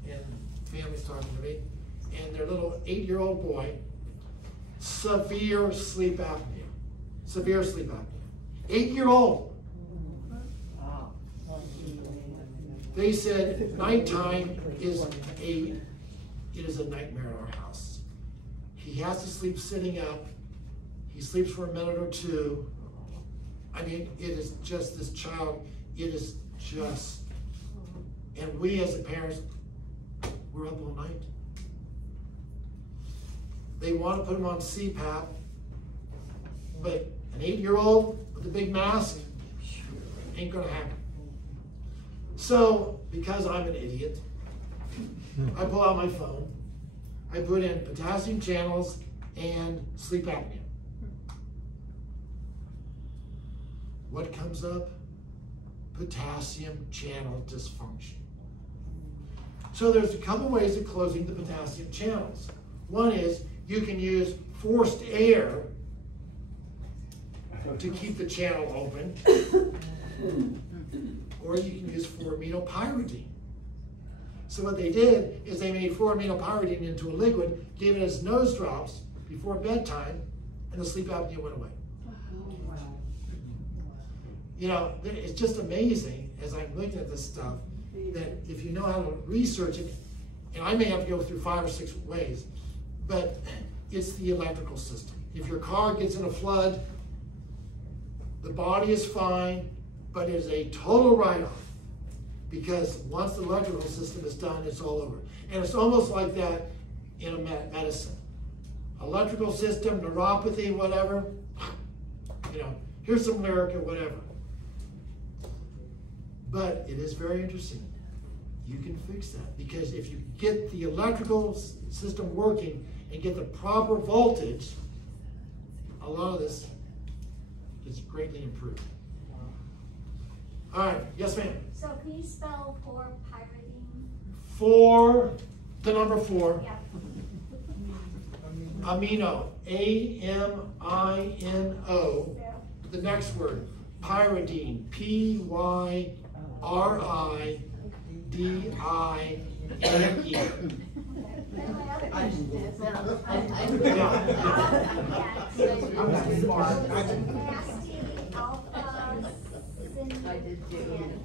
and family's talking to me, and their little 8-year-old boy, severe sleep apnea. Severe sleep apnea. 8-year-old. They said nighttime is a nightmare in our house. He has to sleep sitting up. He sleeps for a minute or two. I mean, it is just this child, it is just, and we as the parents, we're up all night. They want to put him on CPAP, but an 8-year-old with a big mask ain't gonna happen. So, because I'm an idiot, I pull out my phone, I put in potassium channels and sleep apnea. What comes up? Potassium channel dysfunction. So there's a couple ways of closing the potassium channels. One is you can use forced air to keep the channel open, or you can use 4-aminopyridine. So what they did is they made 4-aminopyridine into a liquid, gave it as nose drops before bedtime, and the sleep apnea went away. You know, it's just amazing as I'm looking at this stuff that if you know how to research it, and I may have to go through 5 or 6 ways, but it's the electrical system. If your car gets in a flood, the body is fine, but it is a total write-off, because once the electrical system is done, it's all over. And it's almost like that in a medicine. Electrical system, neuropathy, whatever, you know, here's some Lyrica, whatever. But it is very interesting. You can fix that because if you get the electrical system working and get the proper voltage, a lot of this is greatly improved. All right, yes ma'am. So can you spell for pyridine? For the number 4. Yeah. Amino, A-M-I-N-O. Yeah. The next word, pyridine, P-Y-R-I-D-I-N-E. Then my other question is, nasty alpha and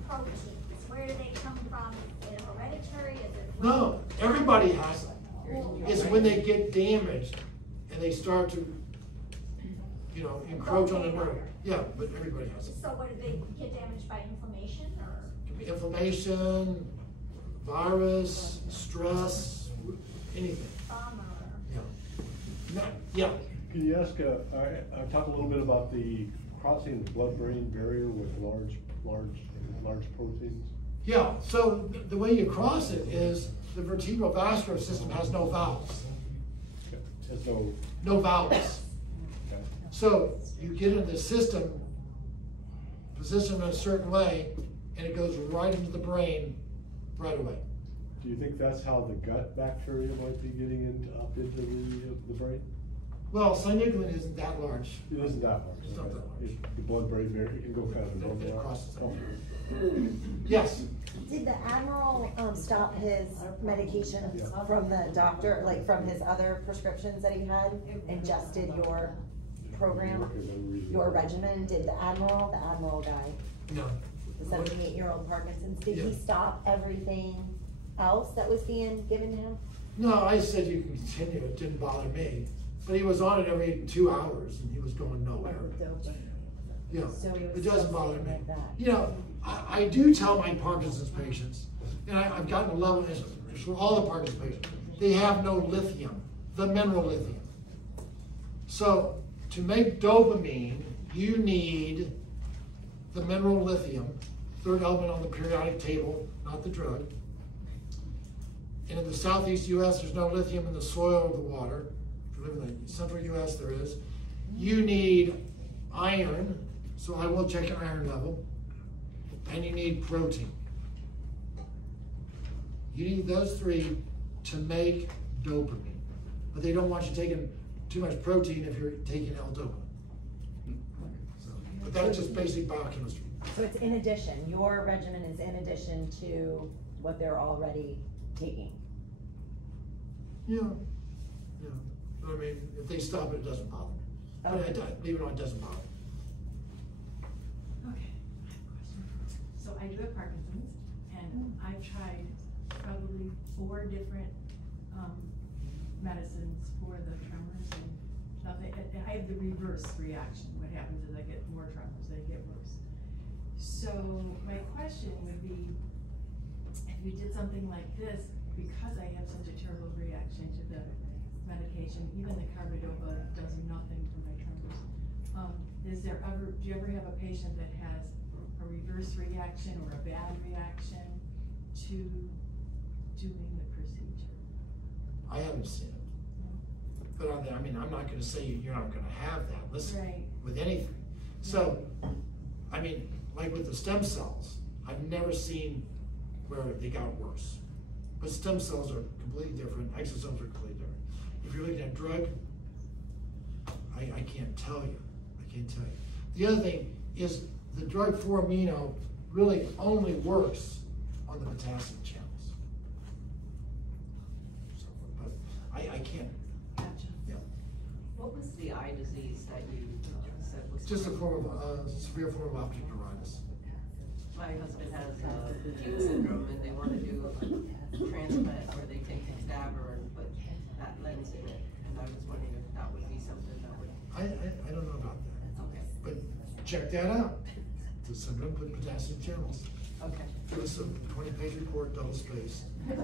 proteins, where do they come from? Is it hereditary? Is it? No, everybody has them. It's when they get damaged and they start to, encroach on the nerve. Yeah, but everybody has it. So what, do they get damaged by inflammation or? Inflammation, virus, stress, anything. Trauma or? Yeah. Can you ask, I talk a little bit about the crossing the blood-brain barrier with large proteins? Yeah, so the way you cross it is the vertebral vascular system has no valves. Okay. And so, No valves. okay. So you get into the system, positioned in a certain way, and it goes right into the brain right away. Do you think that's how the gut bacteria might be getting up into the brain? Well, synuclein isn't that large. It isn't that large. It's not that large. The blood-brain barrier, it can go kind of It crosses normal. Yes. Did the Admiral stop his medication from the doctor, like from his other prescriptions that he had, and just did your program, your regimen? Did the Admiral guy, No. the 78-year-old Parkinson's, did he Yeah. stop everything else that was being given to him? No, I said you can continue. It didn't bother me. But he was on it every 2 hours and he was going nowhere. Yeah, So he was it doesn't still bother sitting me. like that. I do tell my Parkinson's patients, and I've gotten a level for all the Parkinson's patients, they have no lithium, the mineral lithium. So to make dopamine, you need the mineral lithium, third element on the periodic table, not the drug. And in the southeast U.S., there's no lithium in the soil or the water. If you live in the central U.S., there is. You need iron, so I will check your iron level. And you need protein. You need those 3 to make dopamine. But they don't want you taking too much protein if you're taking L-dopamine. But that's just basic biochemistry. So it's in addition, your regimen is in addition to what they're already taking? Yeah. But I mean, if they stop it, it doesn't bother me. But leave it on, it doesn't bother me. Okay, I have a question. So I do have Parkinson's, and I've tried probably 4 different medicines for the tremors, and nothing. I have the reverse reaction. What happens is I get more tremors, they get worse. So my question would be, if you did something like this, because I have such a terrible reaction to the medication, even the carbidopa does nothing for my tremors. Do you ever have a patient that has a reverse reaction or a bad reaction to doing the procedure? I haven't seen it. But I'm not going to say you're not going to have that. Listen, Right. with anything. So, like with the stem cells, I've never seen where they got worse. But stem cells are completely different. Exosomes are completely different. If you're looking at drug, I can't tell you. I can't tell you. The other thing is the drug 4-amino really only works on the potassium channels. So, but I can't. Gotcha. Yeah. What was the eye disease that you said was? Just a form of severe form of optic neuritis. My husband has Pew syndrome, and they want to do a transplant where they take a cadaver and put that lens in it. And I was wondering if that would be something that would. I don't know about that. Okay. But check that out. To somebody put potassium channels. Okay. Give us a 20-page report, double space. Great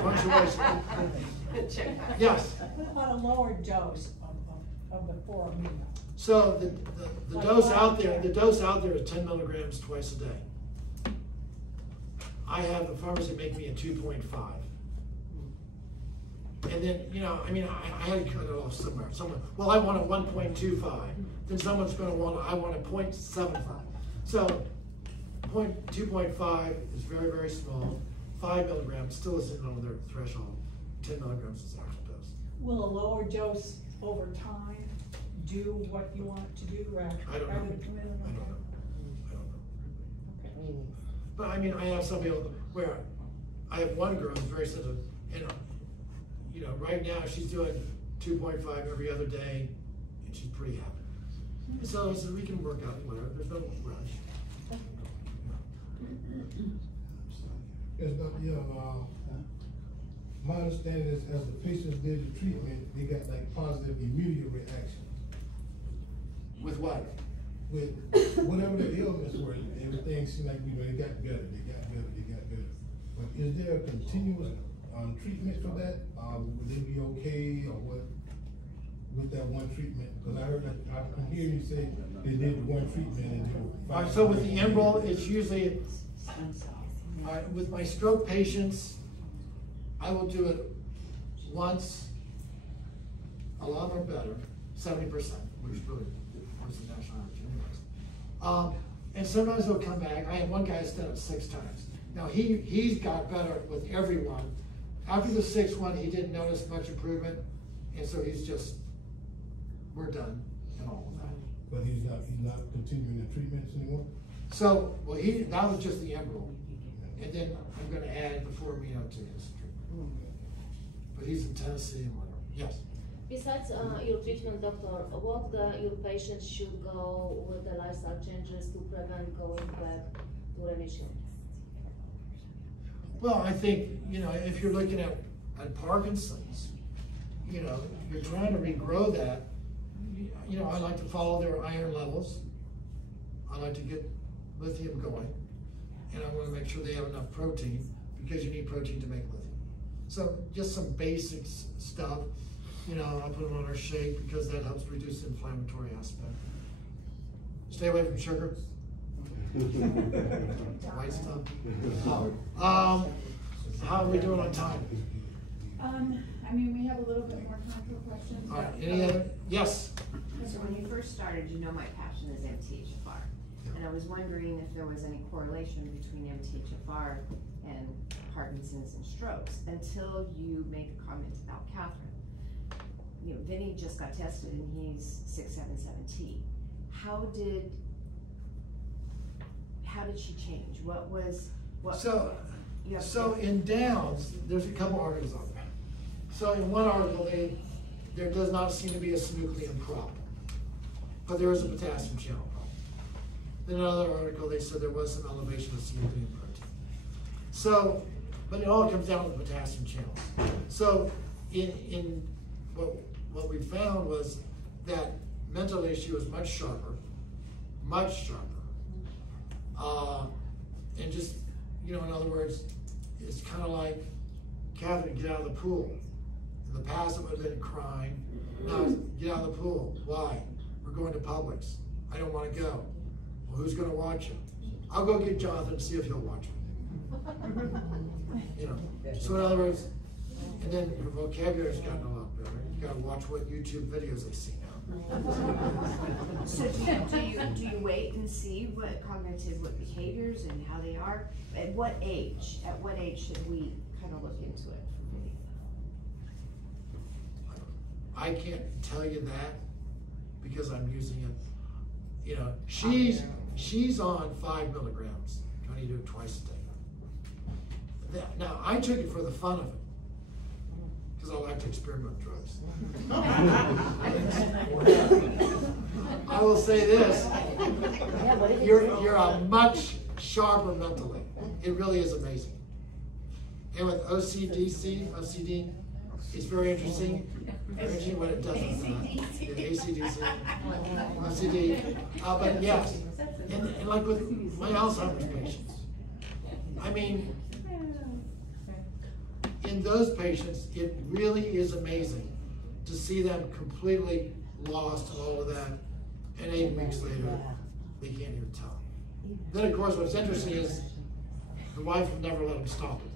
punctuation. Check that. Yes. What about a lower dose of the 4-amino? So the dose out there, is 10 milligrams twice a day. I have the pharmacy make me a 2.5. And then, you know, I mean, I had to cut it off somewhere. Well, I want a 1.25. Then someone's going to I want a 0.75. So 2.5 is very, very small. 5 milligrams still isn't on their threshold. 10 milligrams is actual dose. Will a lower dose over time do what you want it to do rather I don't know. than come in and I don't okay? know. I don't know. Okay. But I mean, I have some people where I have one girl who's very sensitive, and you know, right now she's doing 2.5 every other day, and she's pretty happy. So I said, we can work out whatever. There's no rush. Yes, Dr. Young, my understanding is as the patients did the treatment, they got like positive immediate reaction. With what? With whatever the ailments were, everything seemed like, you know, they got better, they got better, they got better. But is there a continuous treatment for that? Would they be okay or what with that one treatment? Because I heard that, I can hear you say they did the one treatment and they were All right, so with the Enbrel, it's usually, with my stroke patients, I will do it once, a lot more better, 70%, which is really was the national average anyways. And sometimes they'll come back. I had one guy that's done it 6 times. Now he's got better with everyone. After the 6th one, he didn't notice much improvement, and so he's just, we're done and all of that. But he's not continuing the treatments anymore? So, well, that was just the Enbrel. And then I'm gonna add the Formido to his treatment. But he's in Tennessee and whatever. Yes? Besides your treatment, doctor, what your patients should go with the lifestyle changes to prevent going back to remission? Well, I think, you know, if you're looking at Parkinson's, you know, you're trying to regrow that. You know, I like to follow their iron levels. I like to get lithium going. And I want to make sure they have enough protein, because you need protein to make lithium. So just some basic stuff. You know, I'll put them on our shake because that helps reduce the inflammatory aspect. Stay away from sugar. White stuff. How are we doing on time? I mean, we have a little bit more time for questions. All right, any other? Yes? So when you first started, you know my passion is MTHFR. And I was wondering if there was any correlation between MTHFR and Parkinson's and strokes, until you make a comment about Catherine. You know, Vinny just got tested and he's 677T. How did she change? So in Downs, there's a couple articles on there. So in one article, there does not seem to be a synuclein problem, but there is a potassium channel problem. In another article, they said there was some elevation of synuclein protein. So, but it all comes down to the potassium channels. So in what we found was that mental issue is much sharper. And just, you know, in other words, it's kind of like, Catherine, get out of the pool. In the past, it would have been crying. Now it's, get out of the pool. Why? We're going to Publix. I don't want to go. Well, who's going to watch him? I'll go get Jonathan and see if he'll watch him. You know. So in other words, and then your vocabulary's gotten a lot better. You got to watch what YouTube videos they see now. So do you wait and see what behaviors and how they are? At what age should we kind of look into it? I can't tell you that because I'm using it. You know, she's on 5 milligrams. Trying to do it twice a day. Now I took it for the fun of it, because I like to experiment with drugs. I will say this, you're a much sharper mentally. It really is amazing. And with OCD, it's very interesting. What it does is ACDC, OCD. But yes, and like with my Alzheimer's patients, I mean, in those patients, it really is amazing to see them completely lost all of that, and 8 weeks later, they can't even tell. Then, of course, what's interesting is The wife would never let him stop it.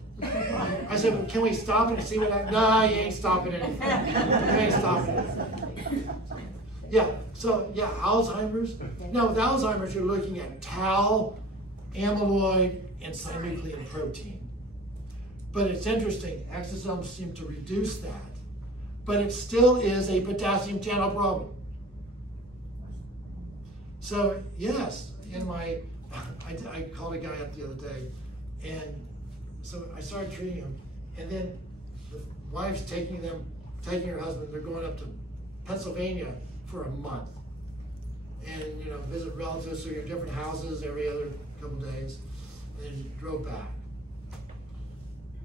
I said, well, can we stop it and see what happens? No, you ain't stopping anything. You ain't stopping anything. Yeah, so yeah, Alzheimer's. Now with Alzheimer's, you're looking at tau, amyloid, and synuclein protein. But it's interesting, exosomes seem to reduce that, but it still is a potassium channel problem. So yes, in my, I called a guy up the other day, and so I started treating him, and then the wife's taking her husband, they're going up to Pennsylvania for a month. And, you know, visit relatives, so you're in different houses every other couple days, and then you drove back.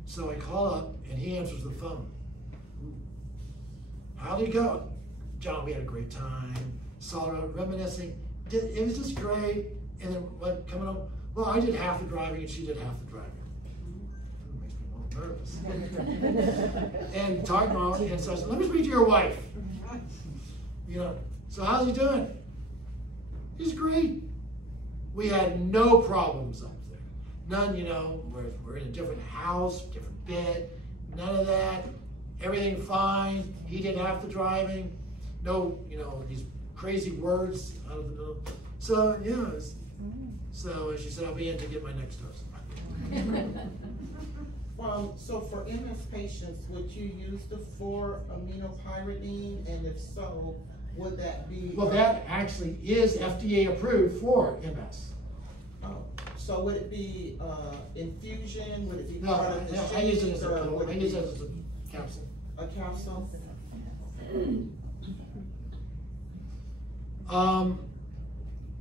So I call up, and he answers the phone. How did it go? John, we had a great time, saw her reminiscing. It was just great. And then what, coming up, well, I did half the driving, and she did half the driving. Nervous. And talked about it, and so I said, let me speak to your wife. You know, so how's he doing? He's great. We had no problems up there. None, you know, we're in a different house, different bed, none of that. Everything fine. He did half the driving. No, you know, these crazy words out of the middle. So, yeah. So she said, I'll be in to get my next dose. So for MS patients, would you use the 4-aminopyridine, and if so, would that be? Well, that actually is FDA approved for MS. Oh, so would it be infusion? Would it be No, part of the I use it shake, as a or pill. would I it use be it as a capsule. a capsule?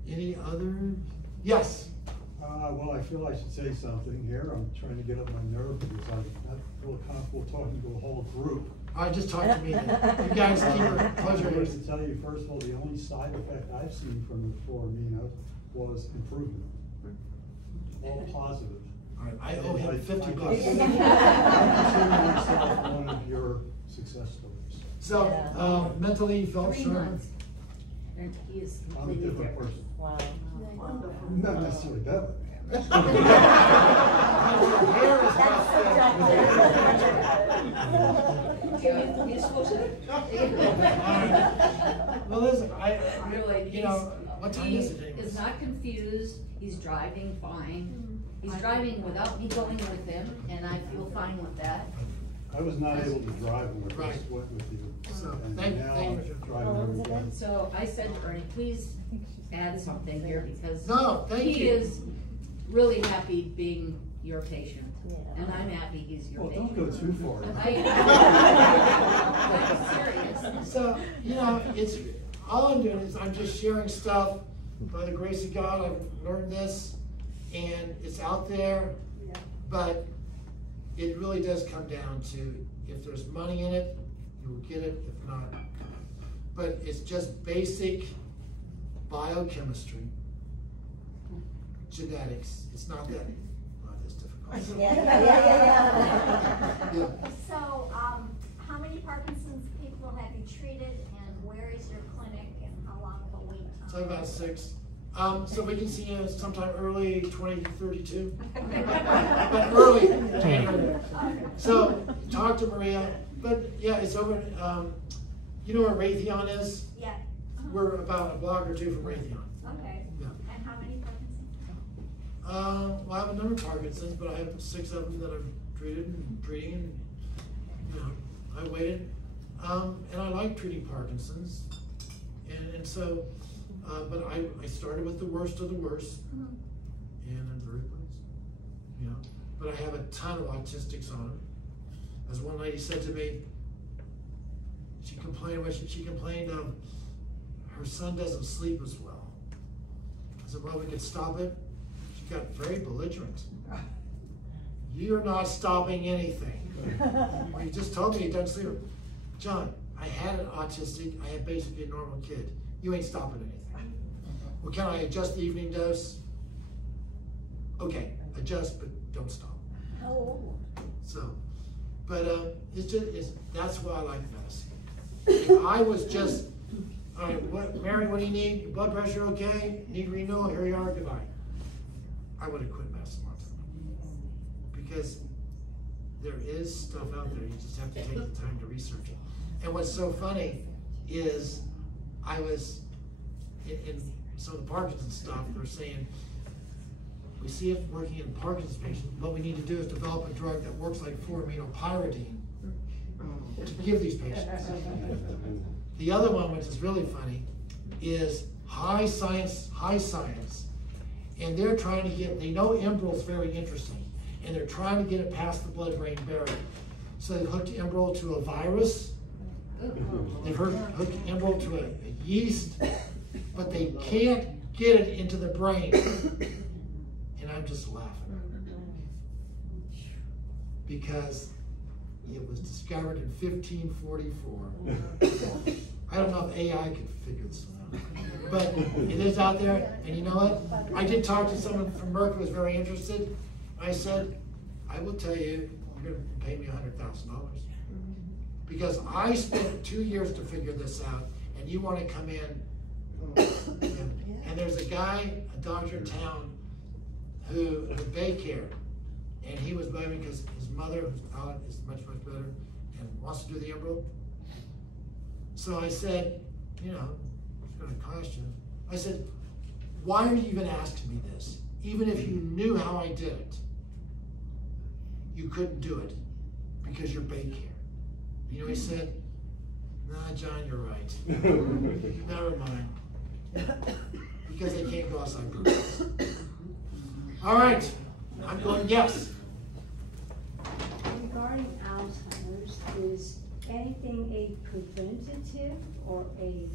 Any other? Yes. Well, I feel I should say something here. I'm trying to get up my nerve because I'm not real comfortable talking to a whole group. All right, just talk to me. You guys close your I ears. wanted to tell you, first of all, the only side effect I've seen from the 4-amino was improvement. All positive. All right, I owe him $50. I consider myself one of your success stories. So, mentally, you felt 3 sure. months. And he is I'm a completely different different. person. Wow. Not necessarily better. Well, listen, Really, you know, what time he is it anyways? is not confused, he's driving fine. He's driving without me going with him, and I feel fine with that. I was not able to drive when I Right. first went with you. So, And thank now you. I'm driving every day. So I said to Ernie, please add something here because No, thank he you. is really happy being your patient. Yeah. And I'm happy he's your Well, patient. don't go too far. I'm serious. So, you know, it's, all I'm doing is I'm just sharing stuff. By the grace of God, I've learned this, and it's out there, but it really does come down to, if there's money in it, you will get it, if not. But it's just basic biochemistry, genetics. It's not that difficult. Yeah. So, how many Parkinson's people have you treated, and where is your clinic, and how long of a wait time? So about 6. So we can see you sometime early 2032. But early January. So talk to Maria. But yeah, it's over. You know where Raytheon is? Yeah. We're about a block or 2 from Raytheon. Okay. Yeah. And how many Parkinson's? Well, I have a number of Parkinson's, but I have 6 of them that I've treated and treating, and you know, I waited. And I like treating Parkinson's, and so, but I started with the worst of the worst, and I'm very pleased, you know. But I have a ton of autistics on them. As one lady said to me, she complained of her son doesn't sleep as well. I said, well, we could stop it. She got very belligerent. You're not stopping anything. You just told me he doesn't sleep. John, I had an autistic, I had basically a normal kid. You ain't stopping anything. Well, can I adjust the evening dose? Okay, adjust, but don't stop. Oh. So, but that's why I like medicine. If I was just, all right, Mary, what do you need? Your blood pressure okay? Need renewal? Here you are, goodbye. I would have quit medicine a long time. because there is stuff out there, you just have to take the time to research it. And what's so funny is I was in some of the Parkinson's stuff, they're saying, we see it working in Parkinson's patients, what we need to do is develop a drug that works like 4-aminopyridine to give these patients. The other one, which is really funny, is high science, and they're trying to get, they know Enbrel is very interesting, and they're trying to get it past the blood-brain barrier. So they've hooked Enbrel to a virus, they've hooked Enbrel to a yeast, but they can't get it into the brain. And I'm just laughing. Because it was discovered in 1544. I don't know if AI could figure this one out. But it is out there, and you know what? I did talk to someone from Merck who was very interested. I said, I will tell you, you're going to pay me $100,000. Because I spent 2 years to figure this out, and you want to come in. And there's a guy, a doctor in town, who had daycare, and he was blaming because his mother, whose palate is much better, and wants to do the Enbrel. So I said, you know, it's going to cost you. I said, why are you even asking me this? Even if you knew how I did it, you couldn't do it because you're daycare. You know, he said, nah, John, you're right. Never mind. Because they can't go outside groups. All right, I'm going yes. Regarding Alzheimer's, is anything a preventative or a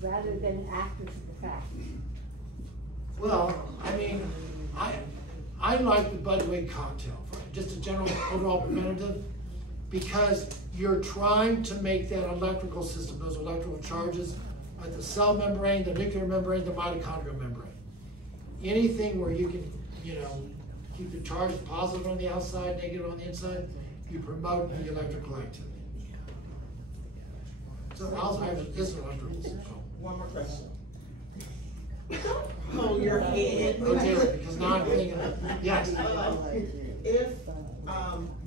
rather than after the fact? Well, I mean, I like the Budwig cocktail, just a general overall preventative, because you're trying to make that electrical system, those electrical charges at the cell membrane, the nuclear membrane, the mitochondrial membrane. Anything where you can, you know, keep the charge positive on the outside, negative on the inside, you promote the electrical activity. So Alzheimer's is an electrical system. One more question. Hold your head. Oh dear, because now I'm thinking, yes. If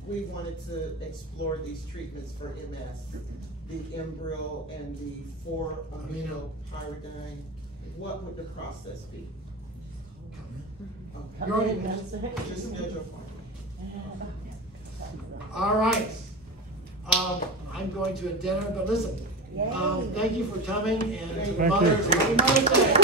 we wanted to explore these treatments for MS, the Enbrel and the 4-aminopyridine, what would the process be? Okay. You're already Just schedule for me. All right. I'm going to a dinner, but listen, thank you for coming, and to the mothers, happy Mother's Day.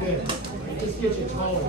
Good. Just get you taller.